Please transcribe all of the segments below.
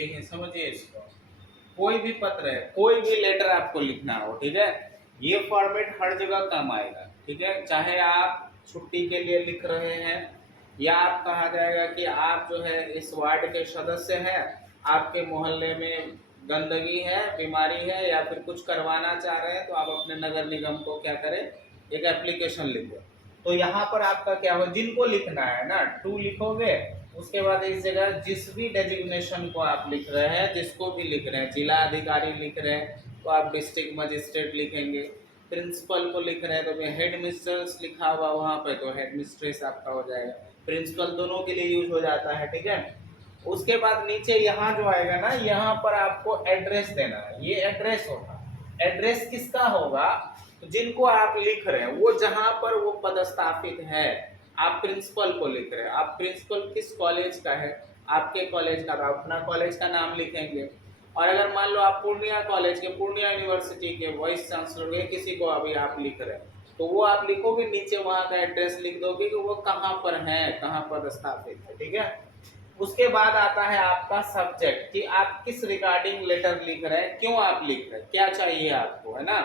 देखिए समझिए इसको, कोई भी पत्र है, कोई भी लेटर आपको लिखना हो, ठीक है, ये फॉर्मेट हर जगह काम आएगा, ठीक है। चाहे आप छुट्टी के लिए लिख रहे हैं, या आप कहा जाएगा कि आप जो है इस वार्ड के सदस्य हैं, आपके मोहल्ले में गंदगी है, बीमारी है, या फिर कुछ करवाना चाह रहे हैं, तो आप अपने नगर निगम को क्या करें, एक एप्लीकेशन लिखो। तो यहाँ पर आपका क्या हो, जिनको लिखना है ना, टू लिखोगे, उसके बाद इस जगह जिस भी डेजिग्नेशन को आप लिख रहे हैं, जिसको भी लिख रहे हैं, जिला अधिकारी लिख रहे हैं तो आप डिस्ट्रिक्ट मजिस्ट्रेट लिखेंगे, प्रिंसिपल को लिख रहे हैं तो हेड मिस्ट्रेस लिखा हुआ वहाँ पे तो हेड मिस्ट्रेस आपका हो जाएगा, प्रिंसिपल दोनों के लिए यूज हो जाता है, ठीक है। उसके बाद नीचे यहाँ जो आएगा ना, यहाँ पर आपको एड्रेस देना है, ये एड्रेस होगा। एड्रेस किसका होगा, तो जिनको आप लिख रहे हैं वो जहां पर वो पदस्थापित है, आप प्रिंसिपल को लिख रहे हैं, आप प्रिंसिपल किस कॉलेज का है, आपके कॉलेज का, तो अपना कॉलेज का नाम लिखेंगे। और अगर मान लो आप पूर्णिया कॉलेज के, पूर्णिया यूनिवर्सिटी के वाइस चांसलर के किसी को अभी आप लिख रहे हैं, तो वो आप लिखोगे, नीचे वहां का एड्रेस लिख दोगे कि वो कहाँ पर है, कहाँ पदस्थापित है, ठीक है। उसके बाद आता है आपका सब्जेक्ट, कि आप किस रिगार्डिंग लेटर लिख रहे हैं, क्यों आप लिख रहे हैं, क्या चाहिए आपको, है ना।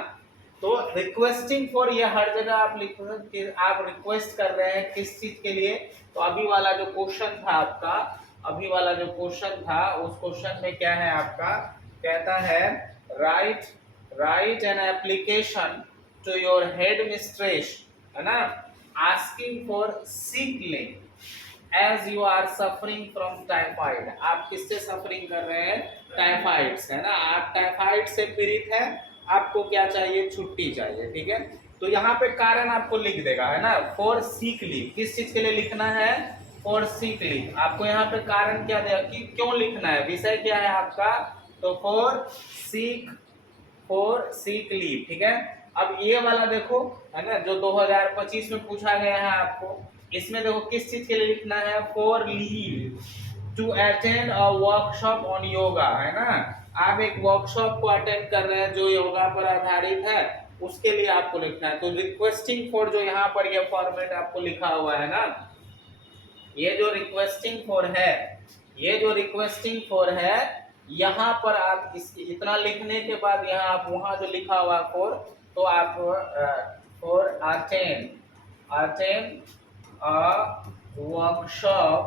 तो रिक्वेस्टिंग फॉर, ये हर जगह आप लिख रहे हैं कि आप रिक्वेस्ट कर रहे हैं किस चीज के लिए। तो अभी वाला जो क्वेश्चन था आपका, अभी वाला जो क्वेश्चन था, उस क्वेश्चन में क्या है आपका, कहता है write an application to your headmistress, है ना, asking for sick leave as you are suffering from typhoid. आप किससे सफरिंग कर रहे हैं, टाइफाइड से, है ना, आप टाइफाइड से पीड़ित हैं, आपको क्या चाहिए, छुट्टी चाहिए, ठीक है। तो यहाँ पे कारण आपको लिख देगा, है ना, फॉर सीक लीव, किस चीज के लिए लिखना है, फॉर सीक लीव। आपको यहाँ पे कारण क्या देगा कि क्यों लिखना है, विषय क्या है आपका, तो फॉर सीक लीव, ठीक है। अब ये वाला देखो, है ना, जो 2025 में पूछा गया है आपको, इसमें देखो किस चीज के लिए लिखना है, for leave to attend a workshop on yoga, है ना, आप एक वर्कशॉप को अटेंड कर रहे हैं जो योगा पर आधारित है, उसके लिए आपको लिखना है। तो रिक्वेस्टिंग फॉर जो यहाँ पर ये फॉर्मेट आपको लिखा हुआ है ना, ये जो रिक्वेस्टिंग फॉर है, ये जो रिक्वेस्टिंग फॉर है, यहाँ पर आप इस इतना लिखने के बाद यहाँ आप वहां जो लिखा हुआ फॉर, तो आप for attend a workshop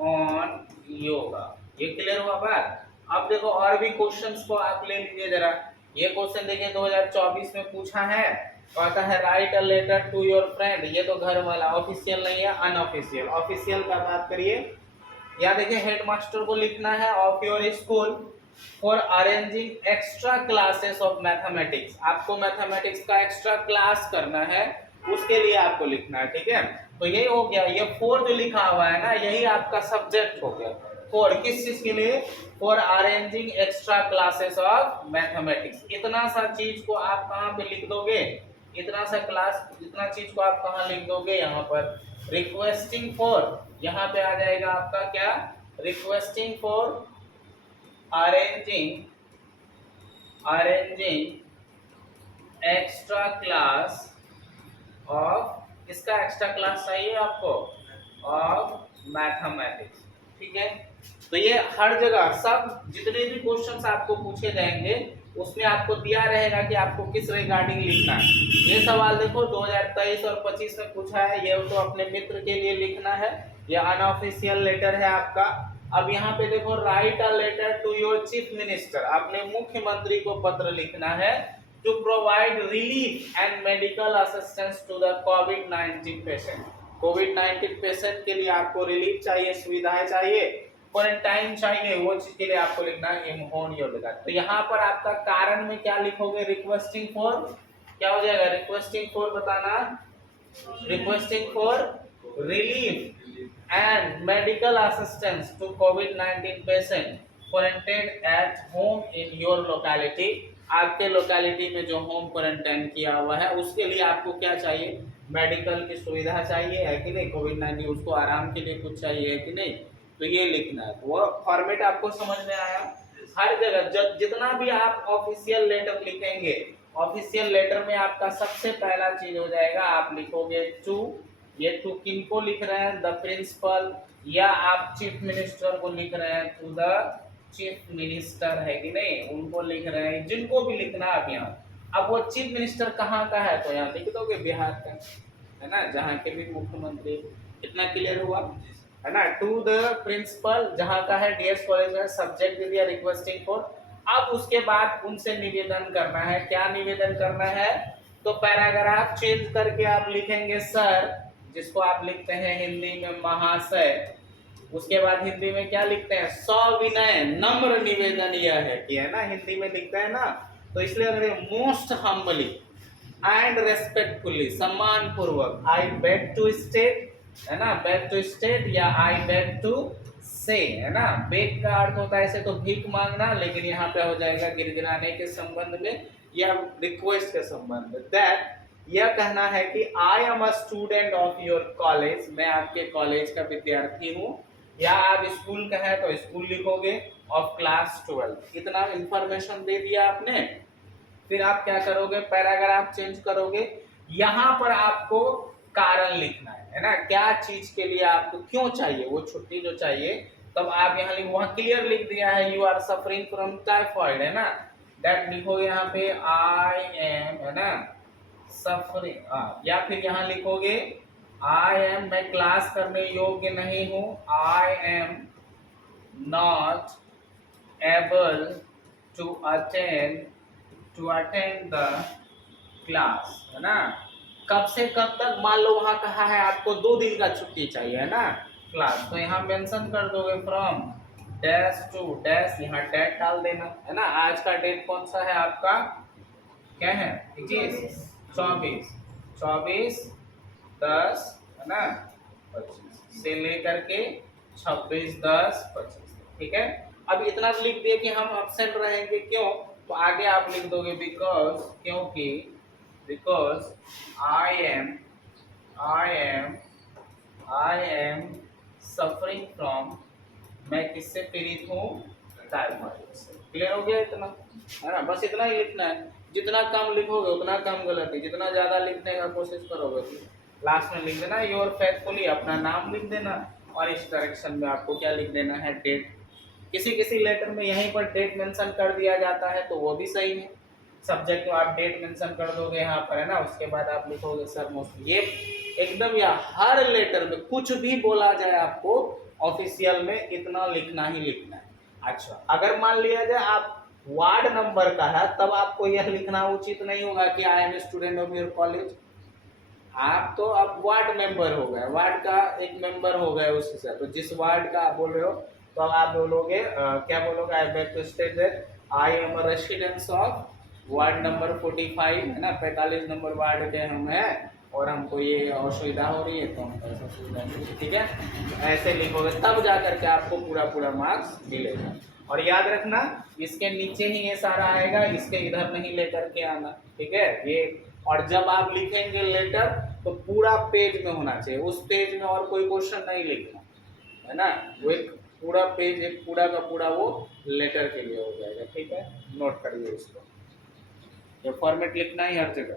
on yoga, ये क्लियर हुआ बात। अब देखो और भी क्वेश्चंस को आप ले लीजिए जरा। ये क्वेश्चन देखिए 2024 में पूछा है, कहता है write a letter to your friend, ये तो घर वाला, ऑफिशियल नहीं है, अनऑफिशियल। ऑफिशियल का बात करिए, या देखिए हेडमास्टर को लिखना है of your school for arranging extra classes of mathematics, आपको मैथमेटिक्स का एक्स्ट्रा क्लास करना है, उसके लिए आपको लिखना है, ठीक है। तो यही हो गया, ये फोर जो लिखा हुआ है ना, यही आपका सब्जेक्ट हो गया। फोर किस चीज के लिए, for arranging extra classes of mathematics. इतना सा चीज को आप कहाँ पे लिख दोगे, इतना सा क्लास, इतना चीज को आप कहाँ लिख दोगे, यहाँ पर रिक्वेस्टिंग फॉर, यहाँ पे आ जाएगा आपका क्या, requesting for arranging extra class of, इसका एक्स्ट्रा क्लास चाहिए आपको, ऑफ मैथमेटिक्स, ठीक है। तो ये हर जगह सब जितने भी क्वेश्चंस आपको पूछे जाएंगे उसमें आपको दिया रहेगा कि आपको किस रिगार्डिंग लिखना है। ये सवाल देखो 2023 और 25 में पूछा है, ये तो अपने मित्र के लिए लिखना है, ये अनऑफिशियल लेटर है आपका। अब यहाँ पे देखो write a letter to your chief minister, आपने मुख्यमंत्री को पत्र लिखना है, to provide relief and medical assistance to the COVID-19 patient। COVID-19 patient के लिए आपको रिलीफ चाहिए, सुविधाएं चाहिए, क्वारंटाइन चाहिए, वो चीज के लिए आपको लिखना है इम्होन योगा। तो यहाँ पर आपका कारण में क्या लिखोगे, रिक्वेस्टिंग फॉर, क्या हो जाएगा, रिक्वेस्टिंग फॉर बताना, requesting for relief and medical assistance to COVID-19 patient quarantine at home in your locality. आपके लोकेलिटी में जो होम क्वारंटाइन किया हुआ है उसके लिए आपको क्या चाहिए, मेडिकल की सुविधा चाहिए, है कि नहीं, COVID-19 उसको आराम के लिए कुछ चाहिए, है कि नहीं। तो ये लिखना है, वो फॉर्मेट आपको समझ में आया। हर जगह जितना भी आप ऑफिशियल लेटर लिखेंगे, ऑफिशियल लेटर में आपका सबसे पहला चीज हो जाएगा, आप लिखोगे टू, ये टू किनको लिख रहे हैं, द प्रिंसिपल, या आप चीफ मिनिस्टर को लिख रहे हैं टू द चीफ मिनिस्टर है कि नहीं, उनको लिख रहे हैं, जिनको भी लिखना है आप यहाँ। अब वो चीफ मिनिस्टर कहाँ का है तो यहाँ लिख दोगे बिहार का, है ना, जहाँ के भी मुख्यमंत्री। इतना क्लियर हुआ, है ना। टू द प्रिंसिपल जहाँ का है डीएस कॉलेज में, सब्जेक्ट दे दिया रिक्वेस्टिंग फॉर। अब उसके बाद उनसे निवेदन करना है। क्या निवेदन करना है, तो पैराग्राफ चेंज करके आप लिखेंगे सर, जिसको आप लिखते हैं हिंदी में महाशय, उसके बाद हिंदी में क्या लिखते हैं, सविनय नम्र निवेदन यह है कि, है ना, हिंदी में लिखते हैं ना, तो इसलिए मोस्ट हम्बली एंड रेस्पेक्टफुली, सम्मान पूर्वक, आई बेग टू स्टेट, है ना, बेग टू स्टेट या आई बेग टू से, है ना। बेग का अर्थ होता है ऐसे तो भीख मांगना, लेकिन यहाँ पे हो जाएगा गिड़गिड़ाने के संबंध में या रिक्वेस्ट के संबंध में। दैट यह कहना है कि आई am a student of your college, मैं आपके कॉलेज का विद्यार्थी हूँ, या आप स्कूल का है तो स्कूल लिखोगे, ऑफ क्लास 12। इतना इंफॉर्मेशन दे दिया आपने। फिर आप क्या करोगे, पैराग्राफ चेंज करोगे। यहाँ पर आपको कारण लिखना है ना, क्या चीज के लिए आपको क्यों चाहिए वो छुट्टी जो चाहिए, तब आप यहाँ लिखो। वहाँ क्लियर लिख दिया है you are suffering from typhoid, है ना, दैट लिखोगे यहाँ पे आई एम, है ना, सफरिंग, या फिर यहाँ लिखोगे आई एम, मैं क्लास करने योग्य नहीं हूँ, I am not able to attend the class, है ना। कब से कब तक, मान लो वहां कहा है आपको 2 दिन का छुट्टी चाहिए, है ना, क्लास, तो यहाँ मेंशन कर दोगे फ्रॉम डैश टू डैश, यहाँ डेट डाल देना, है ना। आज का डेट कौन सा है आपका, क्या है, 24/10, है ना, 25 से लेकर के 26/10/25, ठीक है। अब इतना लिख दिए कि हम एब्सेंट रहेंगे, क्यों, तो आगे आप लिख दोगे बिकॉज, क्योंकि, because I am suffering from, मैं किससे पीड़ित हूँ, टाइफाइड से। क्लियर हो गया इतना, है ना, बस इतना ही लिखना है। जितना कम लिखोगे उतना कम गलती, जितना ज्यादा लिखने का कोशिश करोगे तो लास्ट में लिख देना योर फेथफुली, अपना नाम लिख देना, और इस डायरेक्शन में आपको क्या लिख देना है, डेट। किसी लेटर में यहीं पर डेट मेंशन कर दिया जाता है तो वो भी सही है। सब्जेक्ट में आप डेट मेंशन कर दोगे यहाँ पर, है ना, उसके बाद आप लिखोगे सर मोस्ट, ये एकदम, या हर लेटर में कुछ भी बोला जाए आपको ऑफिशियल में इतना लिखना ही लिखना है। अच्छा, अगर मान लिया जाए आप वार्ड नंबर का है, तब आपको यह लिखना उचित नहीं होगा कि I am student of your college. आप तो अब वार्ड मेंबर हो गए, वार्ड का एक मेंबर हो गए उस हिसाब, तो जिस वार्ड का आप बोल रहे हो तो आप बोलोगे क्या बोलोगे, I beg to state that I am a residence of ward number 45, है ना, 45 नंबर वार्ड के हम हैं और हमको ये असुविधा हो रही है, तो हमको ऐसा सुविधा मिली, ठीक है। ऐसे लिखोगे तब जा करके आपको पूरा मार्क्स मिलेगा। और याद रखना इसके नीचे ही ये सारा आएगा, इसके इधर नहीं लेकर के आना, ठीक है ये। और जब आप लिखेंगे लेटर तो पूरा पेज में होना चाहिए, उस पेज में और कोई क्वेश्चन नहीं लिखना, है ना, वो एक पूरा पेज, एक पूरा का पूरा वो लेटर के लिए हो जाएगा, ठीक है। नोट करिए इसको, ये फॉर्मेट लिखना ही हर जगह।